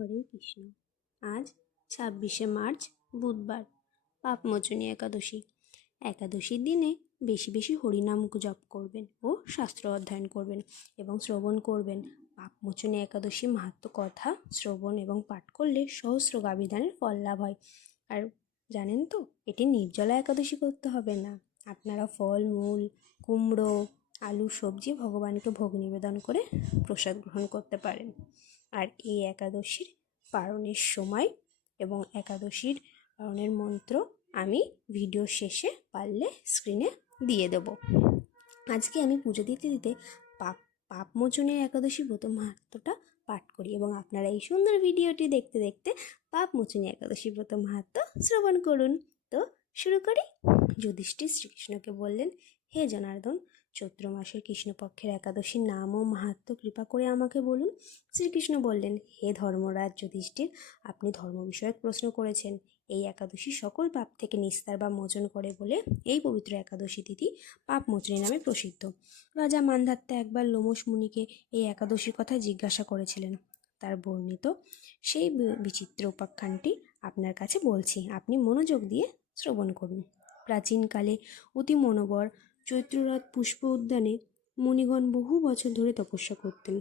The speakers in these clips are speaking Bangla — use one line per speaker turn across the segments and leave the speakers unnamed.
হরে কৃষ্ণ। আজ ছাব্বিশে মার্চ, বুধবার, পাপমোচনী একাদশী। একাদশীর দিনে বেশি বেশি হরিনাম জপ করবেন ও শাস্ত্র অধ্যয়ন করবেন এবং শ্রবণ করবেন। পাপমোচনী একাদশী মাহাত্ম কথা, শ্রবণ এবং পাঠ করলে সহস্র গাবিধানের ফল লাভ হয়। আর জানেন তো, এটি নির্জলা একাদশী করতে হবে না। আপনারা ফল, মূল, কুমড়ো, আলু, সবজি ভগবানকে ভোগ নিবেদন করে প্রসাদ গ্রহণ করতে পারেন। আর এই একাদশীর পারণের সময় এবং একাদশীর পারণের মন্ত্র আমি ভিডিও শেষে পারলে স্ক্রিনে দিয়ে দেব। আজকে আমি পুজো দিতে দিতে পাপ, পাপমোচনের একাদশী ব্রত মাহাত্মটা পাঠ করি এবং আপনারা এই সুন্দর ভিডিওটি দেখতে দেখতে পাপমোচনী একাদশী ব্রত মাহাত্ম শ্রবণ করুন। তো শুরু করি। যুধিষ্ঠির শ্রীকৃষ্ণকে বললেন, হে জনার্দন চৈত্র মাসের কৃষ্ণপক্ষের একাদশীর নাম ও মাহাত্ম কৃপা করে আমাকে বলুন। শ্রীকৃষ্ণ বললেন, হে ধর্মরাজ যুধিষ্ঠির, আপনি ধর্ম বিষয়ক প্রশ্ন করেছেন। এই একাদশী সকল পাপ থেকে নিস্তার বা মোচন করে বলে এই পবিত্র একাদশী তিথি পাপ মোচনী নামে প্রসিদ্ধ। রাজা মান্ধাত্তা একবার লোমস মুনিকে এই একাদশীর কথা জিজ্ঞাসা করেছিলেন। তার বর্ণিত সেই বিচিত্র উপাখ্যানটি আপনার কাছে বলছি। আপনি মনোযোগ দিয়ে শ্রবণ করুন। প্রাচীনকালে অতি মনোবর চৈত্ররাত পুষ্প উদ্যানে মুনিগণ বহু বছর ধরে তপস্যা করতেন।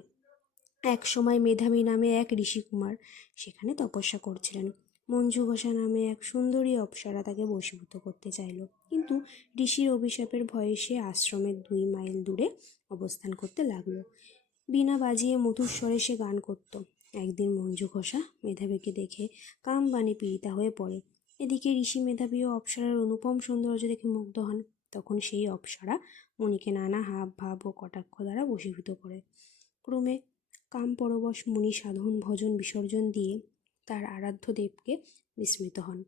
এক সময় মেধাবী নামে এক ঋষিকুমার সেখানে তপস্যা করছিলেন। মঞ্জু ঘোষা নামে এক সুন্দরী অপ্সরা তাকে বশীভূত করতে চাইল। কিন্তু ঋষির অভিশাপের ভয়ে সে আশ্রমের দুই মাইল দূরে অবস্থান করতে লাগল। বিনা বাজিয়ে মধুর স্বরে সে গান করত। একদিন মঞ্জু ঘোষা মেধাবীকে দেখে কাম বাণে পীড়িতা হয়ে পড়ে। এদিকে ঋষি মেধাবী ও অপ্সরার অনুপম সৌন্দর্য দেখে মুগ্ধ হন। তখন সেই অপ্সরা মুনিকে নানা হাব ভাব ও কটাক্ষ দ্বারা বশীভূত করে। ক্রমে কাম পরবশ মুনি সাধন, ভজন, বিসর্জন দিয়ে তার আরাধ্য দেবকে বিস্মৃত হন।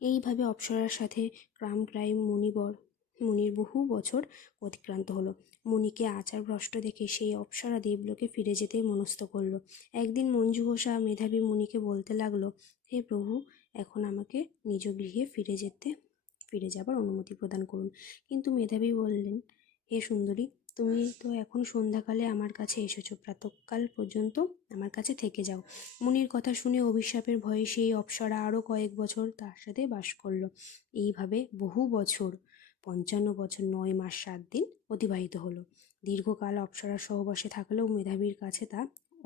এইভাবে অপ্সরার সাথে ক্রাম ক্রাইম মুনিবর, মুনির বহু বছর অতিক্রান্ত হলো। মুনিকে আচার ভ্রষ্ট দেখে সেই অপ্সরা দেবলোকে ফিরে যেতেই মনস্থ করল। একদিন মঞ্জু ঘোষা মেধাবী মুনিকে বলতে লাগল, হে প্রভু, এখন আমাকে নিজ গৃহে ফিরে যেতে ফিরে যাবার অনুমতি প্রদান করুন। কিন্তু মেধাবী বললেন, হে সুন্দরী, তুমি তো এখন সন্ধ্যাকালে আমার কাছে এসেছ। প্রাতকাল পর্যন্ত আমার কাছে থেকে যাও। মুনির কথা শুনে অভিশাপের ভয়ে সেই অপ্সরা আরও কয়েক বছর তার সাথে বাস করল। এইভাবে বহু বছর, পঞ্চান্ন বছর, নয় মাস, সাত দিন অতিবাহিত হলো। দীর্ঘকাল অপ্সরা সহবাসে থাকলেও মেধাবীর কাছে তা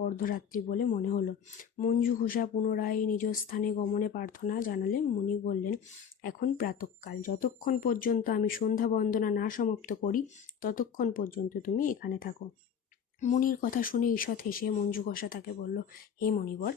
অর্ধরাত্রি বলে মনে হলো। মঞ্জু ঘোষা পুনরায় নিজ স্থানে গমনে প্রার্থনা জানালে মুনি বললেন, এখন প্রাতকাল। যতক্ষণ পর্যন্ত আমি সন্ধ্যা বন্দনা না সমাপ্ত করি, ততক্ষণ পর্যন্ত তুমি এখানে থাকো। মুনির কথা শুনে ঈষৎ হেসে মঞ্জু ঘোষা তাকে বলল, হে মণিবর,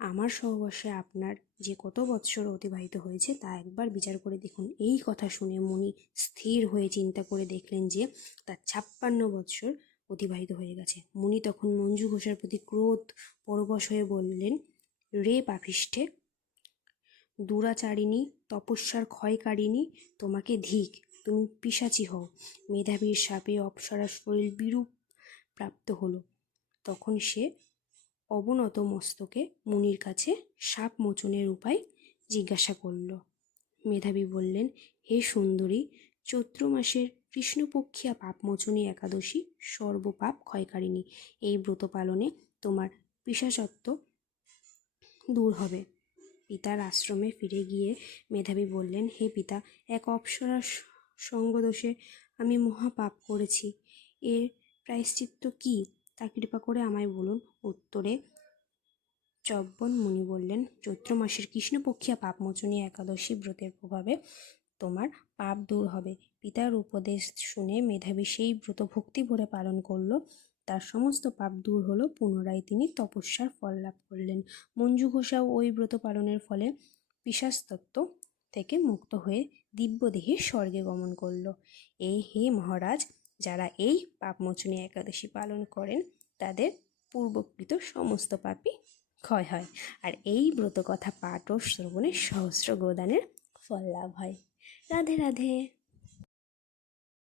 আমার সহবাসে আপনার যে কত বৎসর অতিবাহিত হয়েছে তা একবার বিচার করে দেখুন। এই কথা শুনে মুনি স্থির হয়ে চিন্তা করে দেখলেন যে তার ছাপ্পান্ন বৎসর অতিবাহিত হয়ে গেছে। মুনি তখন মঞ্জু ঘোষের প্রতি ক্রোধ, পরবশ হয়ে বললেন, রে পাপিষ্ঠে, দুরাচারিণী, তপস্যার ক্ষয়কারিণী, তোমাকে ধিক, তুমি পিসাচি হও। মেধাবীর সাপে অপ্সরার শরীর বিরূপ প্রাপ্ত হলো। তখন সে অবনত মস্তকে মুনির কাছে সাপ মোচনের উপায় জিজ্ঞাসা করল। মেধাবী বললেন, হে সুন্দরী চৈত্র মাসের কৃষ্ণপক্ষিয়া পাপমোচনী একাদশী সর্বপাপ ক্ষয়কারিণী। এই ব্রত পালনে তোমার পিসাচত্ব দূর হবে। পিতার আশ্রমে ফিরে গিয়ে মেধাবী বললেন, হে পিতা, এক অপ্সরার স- সঙ্গদোষে আমি মহা পাপ করেছি। এর প্রায়শ্চিত্ত কি তা কৃপা করে আমায় বলুন। উত্তরে চব্বন মুনি বললেন, চৈত্র মাসের কৃষ্ণপক্ষিয়া পাপমোচনী একাদশী ব্রতের প্রভাবে তোমার পাপ দূর হবে। পিতার উপদেশ শুনে মেধাবী সেই ব্রত ভক্তি ভরে পালন করল। তার সমস্ত পাপ দূর হলো। পুনরায় তিনি তপস্যার ফল লাভ করলেন। মঞ্জু ঘোষাও ওই ব্রত পালনের ফলে পিশাস্তত্ব থেকে মুক্ত হয়ে দিব্যদেহে স্বর্গে গমন করল। এই হে মহারাজ, যারা এই পাপমোচনী একাদশী পালন করেন, তাদের পূর্বকৃত সমস্ত পাপই ক্ষয় হয়। আর এই ব্রত কথা পাঠ ও শ্রবণে সহস্র গোদানের ফল লাভ হয়। राधे राधे।